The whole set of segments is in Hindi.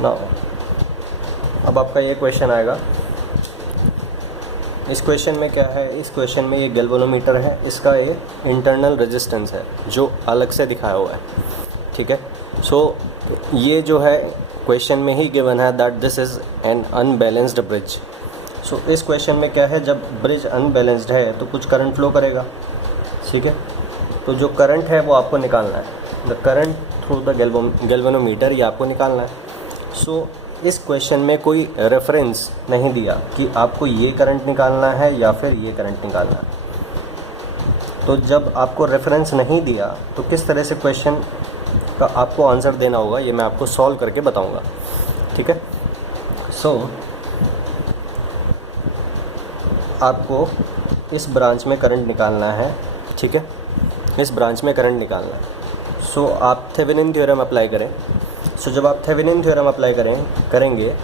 ना अब आपका ये क्वेश्चन आएगा। इस क्वेश्चन में क्या है, इस क्वेश्चन में ये गैल्वेनोमीटर है, इसका ये इंटरनल रेजिस्टेंस है जो अलग से दिखाया हुआ है, ठीक है। सो ये जो है क्वेश्चन में ही गिवन है that this is an unbalanced bridge. So इस क्वेश्चन में क्या है, जब ब्रिज अनबैलेंस्ड है तो कुछ करंट फ्लो करेगा, ठीक है। तो जो करंट है वो आपको निकालना है, the current through the galvanometer, ये आपको निकालना है। सो इस क्वेश्चन में कोई रेफरेंस नहीं दिया कि आपको ये करंट निकालना है या फिर ये करंट निकालना है। तो जब आपको रेफरेंस नहीं दिया तो किस तरह से क्वेश्चन का आपको आंसर देना होगा, ये मैं आपको सॉल्व करके बताऊंगा, ठीक है। सो आपको इस ब्रांच में करंट निकालना है, ठीक है, इस ब्रांच में करंट निकालना है। सो आप थेवेनिन थ्योरम अप्लाई करें। सो जब आप थेवेनिन थ्योरम अप्लाई करेंगे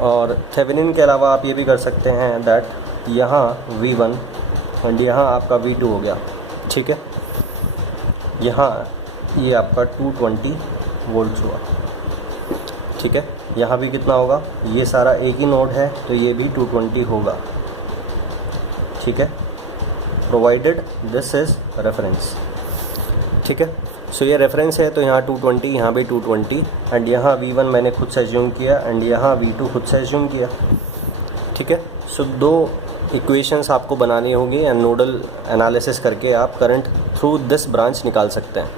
और थेवेनिन के अलावा आप ये भी कर सकते हैं दैट यहाँ V1 एंड यहाँ आपका V2 हो गया, ठीक है। यहाँ ये आपका 220 वोल्ट्स हुआ, ठीक है। यहाँ भी कितना होगा, ये सारा एक ही नोड है तो ये भी 220 होगा, ठीक है, प्रोवाइडेड दिस इज़ रेफरेंस, ठीक है। सो ये रेफरेंस है तो यहाँ 220, यहाँ भी 220 एंड यहाँ V1 मैंने खुद से एज्यूम किया एंड यहाँ V2 खुद से एज्यूम किया, ठीक है। सो दो इक्वेशंस आपको बनानी होगी एंड नोडल एनालिसिस करके आप करंट थ्रू दिस ब्रांच निकाल सकते हैं,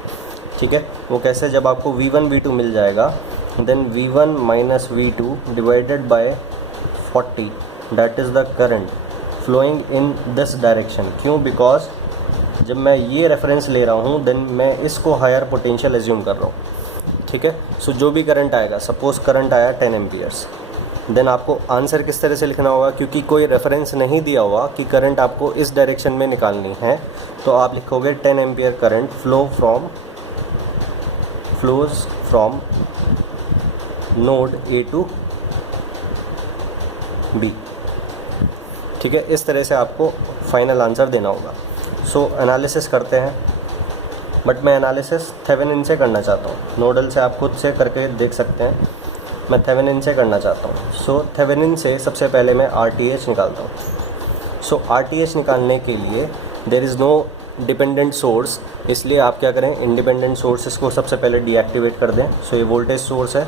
ठीक है। वो कैसे, जब आपको V1 V2 मिल जाएगा then V1 minus V2 divided by 40 that is the current flowing in this direction. क्यों, बिकॉज जब मैं ये रेफरेंस ले रहा हूँ देन मैं इसको हायर पोटेंशियल एज्यूम कर रहा हूँ, ठीक है। सो जो भी करंट आएगा, सपोज करंट आया 10 एम्पियर्स, देन आपको आंसर किस तरह से लिखना होगा, क्योंकि कोई रेफरेंस नहीं दिया हुआ कि करंट आपको इस डायरेक्शन में निकालनी है, तो आप लिखोगे 10 ampere current flows from node A to B, ठीक है। इस तरह से आपको फाइनल आंसर देना होगा। सो एनालिसिस करते हैं, बट मैं एनालिसिस थेवेनिन से करना चाहता हूँ। नोडल से आप खुद से करके देख सकते हैं, मैं थेवेनिन से करना चाहता हूँ। सो थेवेनिन से सबसे पहले मैं RTH निकालता हूँ। सो RTH निकालने के लिए there is no dependent source, इसलिए आप क्या करें, इंडिपेंडेंट सोर्सेस को सबसे पहले डीएक्टिवेट कर दें। सो ये वोल्टेज सोर्स है,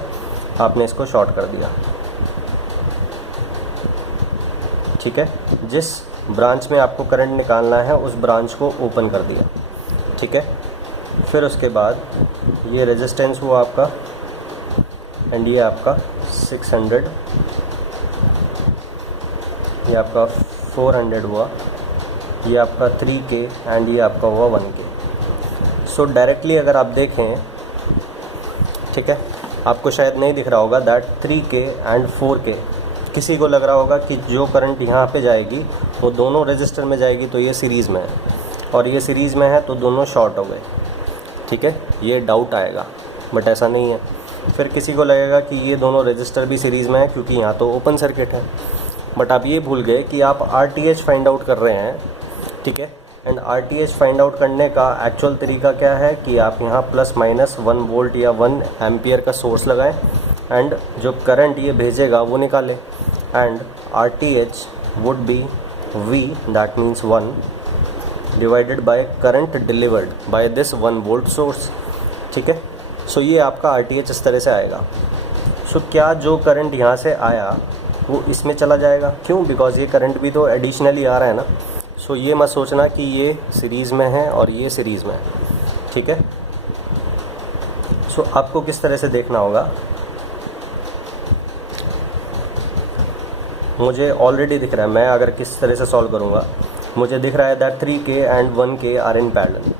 आपने इसको शॉर्ट कर दिया, ठीक है। जिस ब्रांच में आपको करंट निकालना है उस ब्रांच को ओपन कर दिया, ठीक है। फिर उसके बाद ये रेजिस्टेंस हुआ आपका एंड ये आपका 600, ये आपका 400 हुआ, ये आपका 3K एंड ये आपका हुआ 1K। सो डायरेक्टली अगर आप देखें, ठीक है, आपको शायद नहीं दिख रहा होगा दैट 3K एंड 4K, किसी को लग रहा होगा कि जो करंट यहाँ पे जाएगी वो दोनों रेजिस्टर में जाएगी, तो ये सीरीज़ में है और ये सीरीज़ में है तो दोनों शॉर्ट हो गए, ठीक है। ये डाउट आएगा, बट ऐसा नहीं है। फिर किसी को लगेगा कि ये दोनों रेजिस्टर भी सीरीज़ में है क्योंकि यहाँ तो ओपन सर्किट है, बट आप ये भूल गए कि आप RTH फाइंड आउट कर रहे हैं, ठीक है। एंड RTH फाइंड आउट करने का एक्चुअल तरीका क्या है कि आप यहाँ प्लस माइनस 1 वोल्ट या 1 एम्पियर का सोर्स लगाएं एंड जो करंट ये भेजेगा वो निकालें, and RTH would be V, that means 1 divided by current delivered by this 1 volt source, ठीक है। सो ये आपका RTH इस तरह से आएगा। सो क्या जो करंट यहाँ से आया वो इसमें चला जाएगा, क्यों, बिकॉज ये करंट भी तो एडिशनली आ रहा है ना। सो ये मत सोचना कि ये सीरीज़ में है और ये सीरीज़ में है, ठीक है। सो आपको किस तरह से देखना होगा, मुझे ऑलरेडी दिख रहा है, मैं अगर किस तरह से सॉल्व करूँगा, मुझे दिख रहा है that 3K and 1K are in parallel,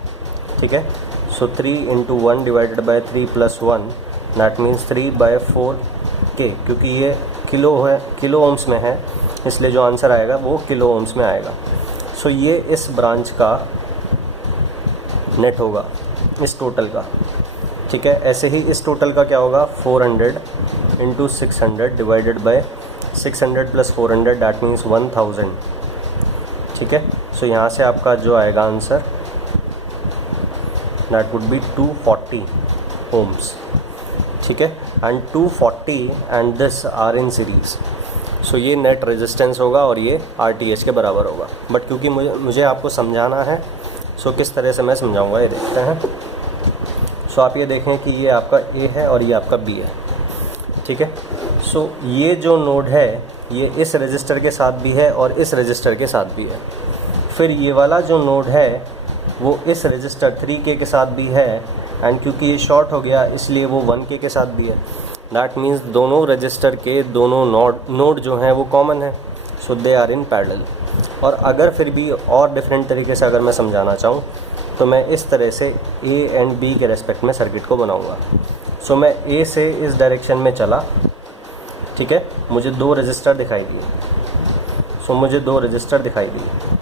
ठीक है। So 3 × 1 divided by 3 + 1 that means 3/4K, क्योंकि ये किलो है, किलो ओम्स में है, इसलिए जो आंसर आएगा वो किलो ओम्स में आएगा। सो ये इस ब्रांच का नेट होगा, इस टोटल का, ठीक है। ऐसे ही इस टोटल का क्या होगा, 400 × 600 डिवाइडेड बाय 600 + 400 दैट मीन्स 1000, ठीक है। सो यहाँ से आपका जो आएगा answer that would be 240 ohms, ठीक है, and 240 and this are in series. So ये नेट रेजिस्टेंस होगा और ये RTH के बराबर होगा। बट क्योंकि मुझे आपको समझाना है, सो किस तरह से मैं समझाऊंगा ये देखते हैं। सो आप ये देखें कि ये आपका A है और ये आपका B है, ठीक है। सो ये जो नोड है ये इस रजिस्टर के साथ भी है और इस रजिस्टर के साथ भी है। फिर ये वाला जो नोड है वो इस रजिस्टर 3K के साथ भी है, एंड क्योंकि ये शॉर्ट हो गया इसलिए वो 1K के साथ भी है। दैट मीन्स दोनों रजिस्टर के दोनों नोड जो हैं वो कॉमन है, सो दे आर इन पैरेलल। और अगर फिर भी और डिफरेंट तरीके से अगर मैं समझाना चाहूँ तो मैं इस तरह से A एंड B के रेस्पेक्ट में सर्किट को बनाऊँगा। सो मैं A से इस डायरेक्शन में चला, ठीक है, मुझे 2 रजिस्टर दिखाई दिए। सो मुझे 2 रजिस्टर दिखाई दिए।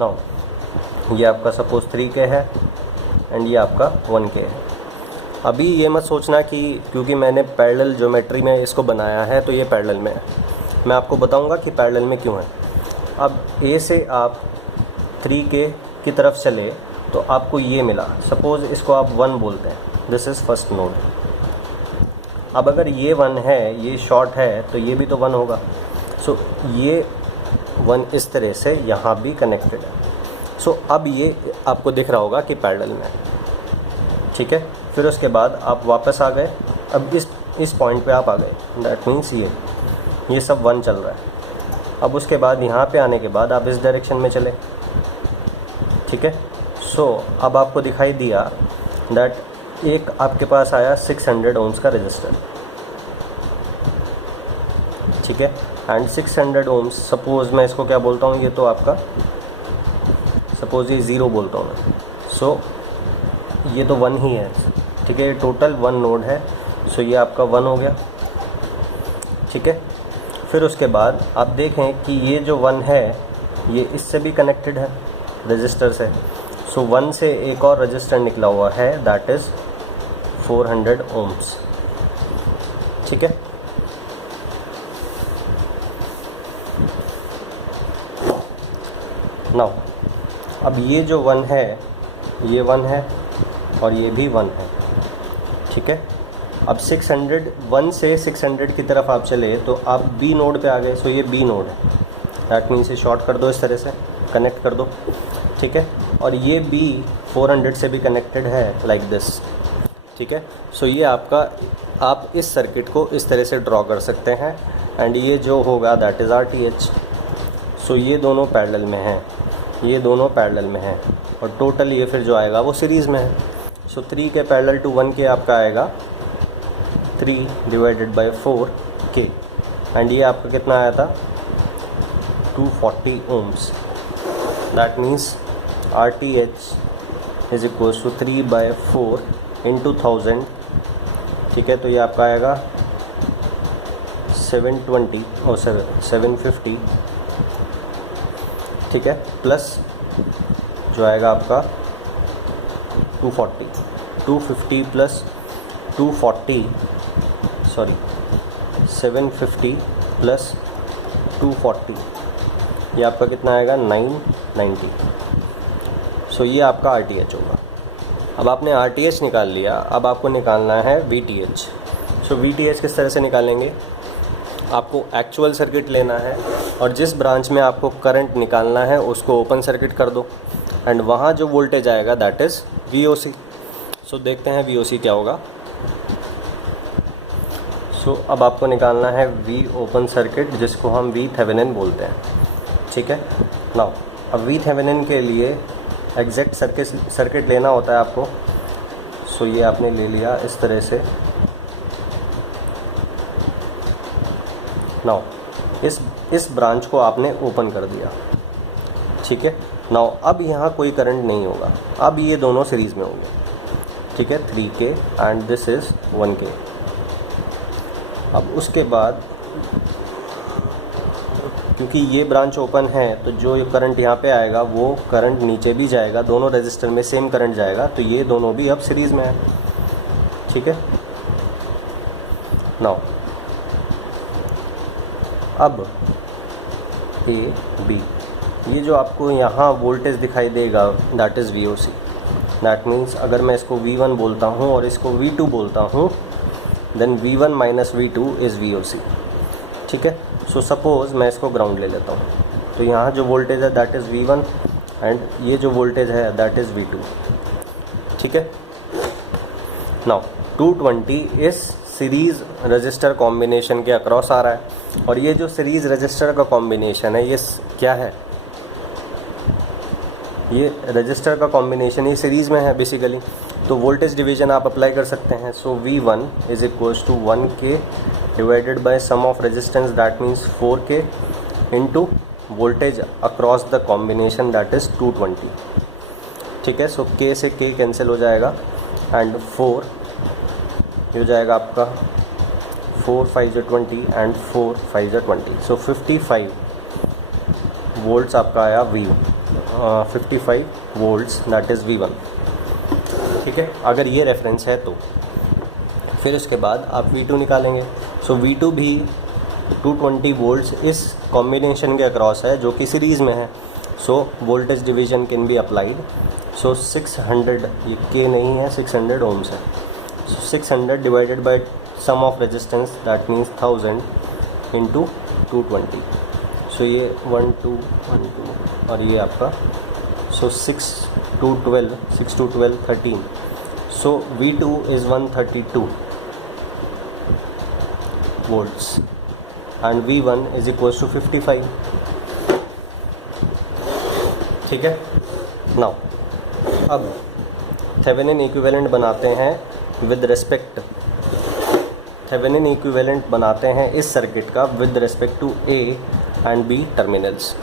नाउ ये आपका सपोज 3K है एंड ये आपका 1K है। अभी ये मत सोचना कि क्योंकि मैंने पैरेलल ज्योमेट्री में इसको बनाया है तो ये पैरेलल में है। मैं आपको बताऊंगा कि पैरेलल में क्यों है। अब A से आप 3K की तरफ चले तो आपको ये मिला, सपोज़ इसको आप 1 बोलते हैं, दिस इज़ फर्स्ट नोड। अब अगर ये 1 है, ये शॉर्ट है, तो ये भी तो 1 होगा। सो ये 1 इस तरह से यहाँ भी कनेक्टेड है। सो अब ये आपको दिख रहा होगा कि पैरेलल में है, ठीक है। फिर उसके बाद आप वापस आ गए, अब इस पॉइंट पे आप आ गए, दैट मीन्स ये सब 1 चल रहा है। अब उसके बाद यहाँ पे आने के बाद आप इस डायरेक्शन में चले, ठीक है। सो अब आपको दिखाई दिया दैट एक आपके पास आया 600 ओम्स का रजिस्टर, ठीक है, एंड 600 ओम्स, सपोज़ मैं इसको क्या बोलता हूँ, ये तो आपका सपोज़ ये 0 बोलता हूँ मैं। सो ये तो 1 ही है, ठीक है, ये टोटल 1 नोड है। सो ये आपका 1 हो गया, ठीक है। फिर उसके बाद आप देखें कि ये जो 1 है ये इससे भी कनेक्टेड है रजिस्टर से। सो 1 से एक और रजिस्टर निकला हुआ है, दैट इज़ 400 ओम्स, ठीक है। नाउ अब ये जो 1 है ये 1 है और ये भी 1 है, ठीक है। अब 1 से 600 की तरफ आप चले तो आप B नोड पे आ गए। सो ये B नोड है, दैट मीन्स ये शॉर्ट कर दो, इस तरह से कनेक्ट कर दो, ठीक है। और ये B 400 से भी कनेक्टेड है लाइक दिस, ठीक है। सो ये आपका, आप इस सर्किट को इस तरह से ड्रॉ कर सकते हैं, एंड ये जो होगा दैट इज़ RTH। सो ये दोनों पैरेलल में हैं, ये दोनों पैरेलल में हैं, और टोटल ये फिर जो आएगा वो सीरीज़ में है। सो 3K पैरेलल टू 1K आपका आएगा 3 डिवाइडेड बाई 4K, एंड ये आपका कितना आया था 240 ohms. That means RTH is equals to 3/4 into 1000, ठीक है। तो ये आपका आएगा 720 और 750, ठीक है, प्लस जो आएगा आपका 250 प्लस 240, सॉरी 750 प्लस 240, ये आपका कितना आएगा 990। सो ये आपका RTH होगा। अब आपने RTH निकाल लिया, अब आपको निकालना है VTH। सो VTH किस तरह से निकालेंगे, आपको एक्चुअल सर्किट लेना है और जिस ब्रांच में आपको करंट निकालना है उसको ओपन सर्किट कर दो, एंड वहाँ जो वोल्टेज आएगा दैट इज़ VOC। सो देखते हैं VOC क्या होगा। सो अब आपको निकालना है V ओपन सर्किट, जिसको हम VThevenin बोलते हैं, ठीक है। नाउ अब VThevenin के लिए एग्जैक्ट सर्किट लेना होता है आपको। सो ये आपने ले लिया इस तरह से। नाउ इस ब्रांच को आपने ओपन कर दिया, ठीक है। नाउ अब यहाँ कोई करंट नहीं होगा, अब ये दोनों सीरीज़ में होंगे, ठीक है, 3K and this is 1K। अब उसके बाद क्योंकि ये ब्रांच ओपन है तो जो करंट यहाँ पे आएगा वो करंट नीचे भी जाएगा, दोनों रेजिस्टर में सेम करंट जाएगा, तो ये दोनों भी अब सीरीज़ में है, ठीक है। नाउ अब A B, ये जो आपको यहाँ वोल्टेज दिखाई देगा that is VOC, that means अगर मैं इसको V1 बोलता हूँ और इसको V2 बोलता हूँ, then V1 minus V2 is VOC। ठीक है, सो सपोज़ मैं इसको ग्राउंड ले लेता हूँ, तो यहाँ जो वोल्टेज है दैट इज़ V1 एंड ये जो वोल्टेज है दैट इज़ V2। ठीक है, नाउ 220 इस सीरीज़ रजिस्टर कॉम्बिनेशन के अक्रॉस आ रहा है, और ये जो सीरीज़ रजिस्टर का कॉम्बिनेशन है ये क्या है, ये रजिस्टर का कॉम्बिनेशन ये सीरीज़ में है बेसिकली, तो वोल्टेज डिवीज़न आप अप्लाई कर सकते हैं। So V1 is equals to 1K divided by sum of resistance that means 4K into voltage across the combination that is 220। ठीक है, सो K से K कैंसिल हो जाएगा एंड 4 हो जाएगा आपका 4 5 20 एंड 4 5 20, सो 55 वोल्ट्स आपका आया 55 वोल्ट्स दैट इज़ V1। ठीक है, अगर ये रेफरेंस है तो फिर उसके बाद आप V2 निकालेंगे। सो V2 भी 220 वोल्ट्स इस कॉम्बिनेशन के अक्रॉस है जो कि सीरीज़ में है, so voltage division can be applied. So 600, ये K नहीं है, 600 ओम्स है, so 600 divided by sum of resistance that means 1000 into 220, so ये 1 2 1 2 और ये आपका, so 6 2 12 6 2 12 13, so V2 is 132 volts and V1 is equals to 55। ठीक है, नाउ अब थेवेनिन इक्विवेलेंट बनाते हैं विद रिस्पेक्ट, थेवेनिन इक्विवेलेंट बनाते हैं इस सर्किट का with respect to A and B terminals.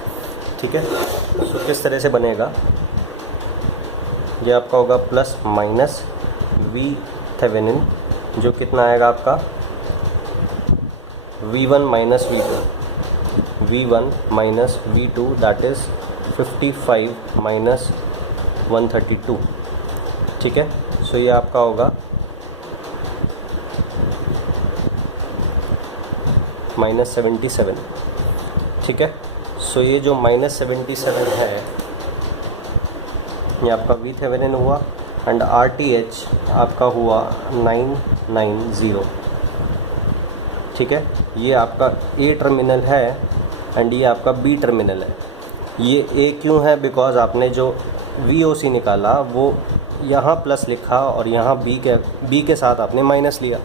ठीक है, सो किस तरह से बनेगा, ये आपका होगा प्लस माइनस V थेवेनिन जो कितना आएगा आपका V1 minus V2, V1 minus V2 that is 55 minus 132। ठीक है, सो ये आपका होगा -77। ठीक है, सो ये जो -77 है ये आपका V थेवेनिन हुआ एंड RTH आपका हुआ 990। ठीक है, ये आपका A टर्मिनल है एंड ये आपका B टर्मिनल है। ये A क्यों है, बिकॉज आपने जो VOC निकाला वो यहाँ प्लस लिखा और यहाँ B के साथ आपने माइनस लिया।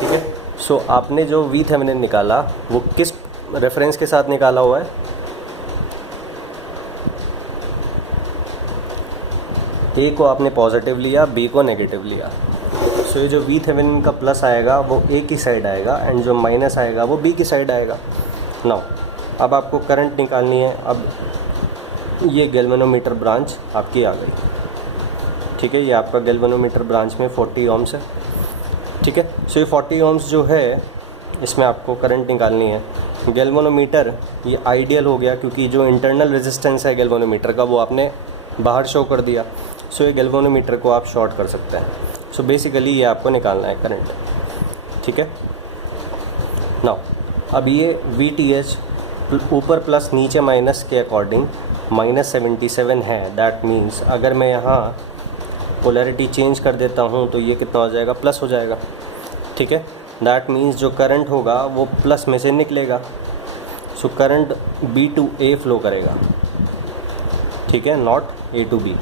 ठीक है, सो आपने जो V थेवेनिन निकाला वो किस रेफरेंस के साथ निकाला हुआ है, A को आपने पॉजिटिव लिया, B को नेगेटिव लिया। सो ये जो V थेवेनिन का प्लस आएगा वो A की साइड आएगा एंड जो माइनस आएगा वो B की साइड आएगा। नाउ अब आपको करंट निकालनी है। अब ये गैल्वेनोमीटर ब्रांच आपकी आ गई। ठीक है, ये आपका गैल्वेनोमीटर ब्रांच में 40 ओम्स है। ठीक है, सो ये 40 ओम्स जो है इसमें आपको करंट निकालनी है। गैल्वेनोमीटर ये आइडियल हो गया क्योंकि जो इंटरनल रेजिस्टेंस है गैल्वेनोमीटर का वो आपने बाहर शो कर दिया। सो ये गैल्वेनोमीटर को आप शॉर्ट कर सकते हैं। सो बेसिकली ये आपको निकालना है करंट। ठीक है, नाउ अब ये VTH ऊपर प्लस नीचे माइनस के अकॉर्डिंग -77 है। दैट मीन्स अगर मैं यहाँ पोलैरिटी चेंज कर देता हूँ तो ये कितना हो जाएगा, प्लस हो जाएगा। ठीक है, दैट मीन्स जो करंट होगा वो प्लस में से निकलेगा। So current B to A flow करेगा। ठीक है, not A to B।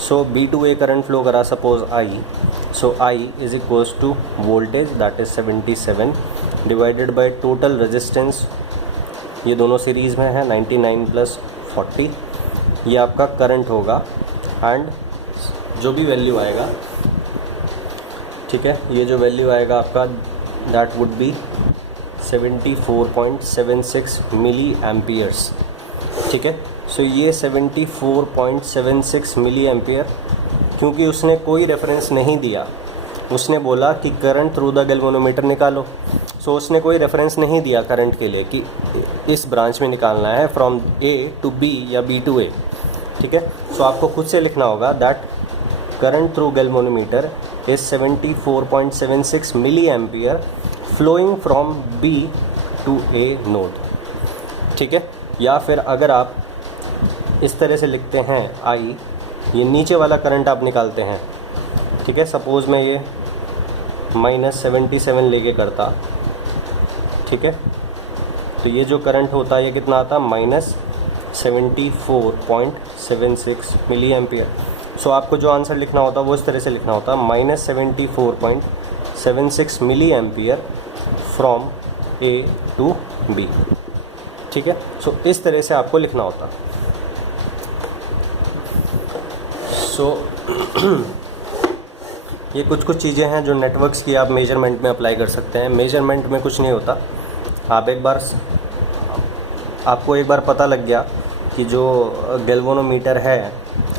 So B to A current flow करा suppose I, so I is equals to voltage that is 77 divided by total resistance, ये दोनों सीरीज़ में है 99 + 40, ये आपका करंट होगा एंड जो भी वैल्यू आएगा, ठीक है, ये जो वैल्यू आएगा आपका that would be 74.76 milliamperes. ठीक है, सो ये 74.76 मिली एम्पियर, क्योंकि उसने कोई रेफरेंस नहीं दिया, उसने बोला कि करंट थ्रू द गैल्वेनोमीटर निकालो। सो उसने कोई रेफरेंस नहीं दिया करंट के लिए कि इस ब्रांच में निकालना है फ्रॉम A to B या B to A। ठीक है, सो आपको खुद से लिखना होगा that current through galvanometer is 74.76 milliampere flowing from B to A node. ठीक है, या फिर अगर आप इस तरह से लिखते हैं I ये नीचे वाला करंट आप निकालते हैं, ठीक है। सपोज़ मैं ये -77 लेके करता, ठीक है, तो ये जो करंट होता है ये कितना आता, -74.76 मिली एम्पियर। सो आपको जो आंसर लिखना होता है वो इस तरह से लिखना होता है, -74.76 milliampere from A to B, ठीक है। सो इस तरह से आपको लिखना होता। सो ये कुछ चीज़ें हैं जो नेटवर्क्स की आप मेजरमेंट में अप्लाई कर सकते हैं। मेजरमेंट में कुछ नहीं होता, आपको एक बार पता लग गया कि जो गैल्वेनोमीटर है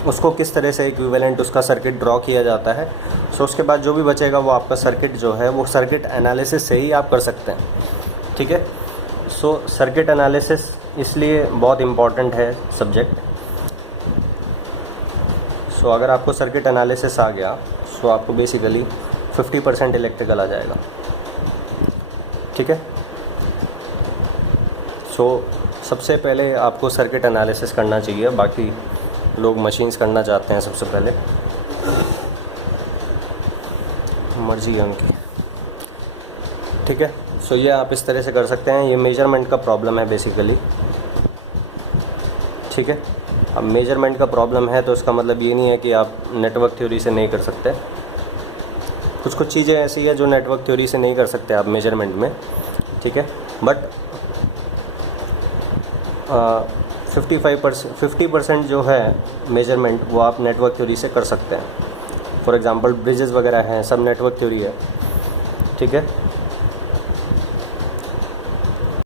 उसको किस तरह से इक्विवेलेंट उसका सर्किट ड्रॉ किया जाता है। सो उसके बाद जो भी बचेगा वो आपका सर्किट जो है वो सर्किट एनालिसिस से ही आप कर सकते हैं, ठीक है। सो सर्किट एनालिसिस इसलिए बहुत इम्पॉर्टेंट है सब्जेक्ट। सो अगर आपको सर्किट एनालिसिस आ गया सो आपको बेसिकली 50% इलेक्ट्रिकल आ जाएगा, ठीक है। सो सबसे पहले आपको सर्किट एनालिसिस करना चाहिए, बाकी लोग मशीन्स करना चाहते हैं सबसे पहले, मर्जी है उनकी, ठीक है। सो ये आप इस तरह से कर सकते हैं। ये मेजरमेंट का प्रॉब्लम है बेसिकली, ठीक है। अब मेजरमेंट का प्रॉब्लम है तो इसका मतलब ये नहीं है कि आप नेटवर्क थ्योरी से नहीं कर सकते। कुछ चीज़ें ऐसी है जो नेटवर्क थ्योरी से नहीं कर सकते आप मेजरमेंट में, ठीक है। बट 50% जो है मेजरमेंट वो आप नेटवर्क थ्योरी से कर सकते हैं। फॉर एग्ज़ाम्पल ब्रिजेज़ वगैरह हैं, सब नेटवर्क थ्योरी है, ठीक है।